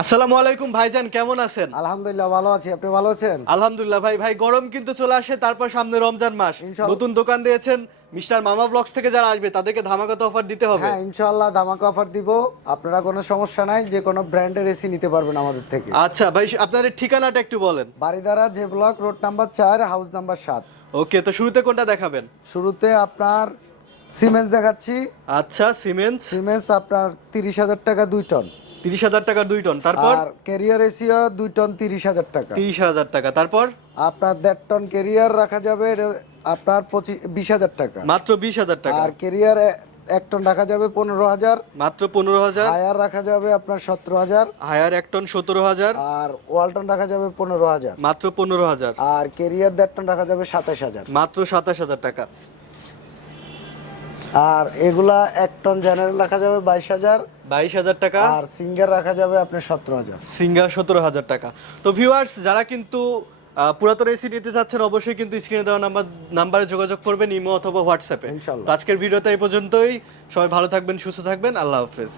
আসসালামু আলাইকুম ভাইজান, কেমন আছেন? আলহামদুলিল্লাহ ভালো আছি, আপনি ভালো আছেন? আলহামদুলিল্লাহ ভাই। ভাই গরম কিন্তু চলে আসে, তারপর সামনে রমজান মাস। ইনশাআল্লাহ। নতুন দোকান দিয়েছেন, মিস্টার মামা ব্লগস থেকে যারা আসবে তাদেরকে ধামাকাতে অফার দিতে হবে। হ্যাঁ, ইনশাআল্লাহ ধামাকা অফার দিব। আপনারা কোনো সমস্যা নাই, যে কোনো ব্র্যান্ডের এসি নিতে পারবেন আমাদের থেকে। আচ্ছা ভাই, আপনাদের ঠিকানাটা একটু বলেন। Baridhara J block, road number 4, house number 7। ওকে, তো শুরুতে কোনটা দেখাবেন? শুরুতে আপনার সিমেন্স দেখাচ্ছি। আচ্ছা, সিমেন্স। সিমেন্স আপনার 30,000 টাকা 2 টন। 30,000 টাকার 2 টন। তারপর আর ক্যারিয়ার এসিও 2 টন 30,000 টাকা। 30,000 টাকা। তারপর আপনার 1.5 টন ক্যারিয়ার রাখা যাবে, এটা আপনার 20,000 টাকা। মাত্র 20,000 টাকা। আর ক্যারিয়ার 1 টন রাখা যাবে 15,000। মাত্র 15,000। হায়ার রাখা যাবে আপনার 17,000। Higher 1 ton 17,000। আর ওয়ালটন রাখা যাবে 15,000। মাত্র 15,000। আর ক্যারিয়ার 1.5 টন রাখা যাবে 27,000। মাত্র 27,000 টাকা। আর এগুলা 1 টন জেনারেল রাখা যাবে 22,000। 22,000 টাকা। আর সিঙ্গার রাখা যাবে আপনার 17,000। সিঙ্গার 17,000 টাকা। তো ভিউয়ার্স, যারা কিন্তু পুরাতন এসি নিতে চাচ্ছেন অবশ্যই কিন্তু স্ক্রিনে দেওয়া নাম্বারে যোগাযোগ করবেন, ইমো অথবা হোয়াটসঅ্যাপে। ইনশাআল্লাহ। তো আজকের ভিডিওটা এই পর্যন্তই। সবাই ভালো থাকবেন, সুস্থ থাকবেন। আল্লাহ হাফেজ।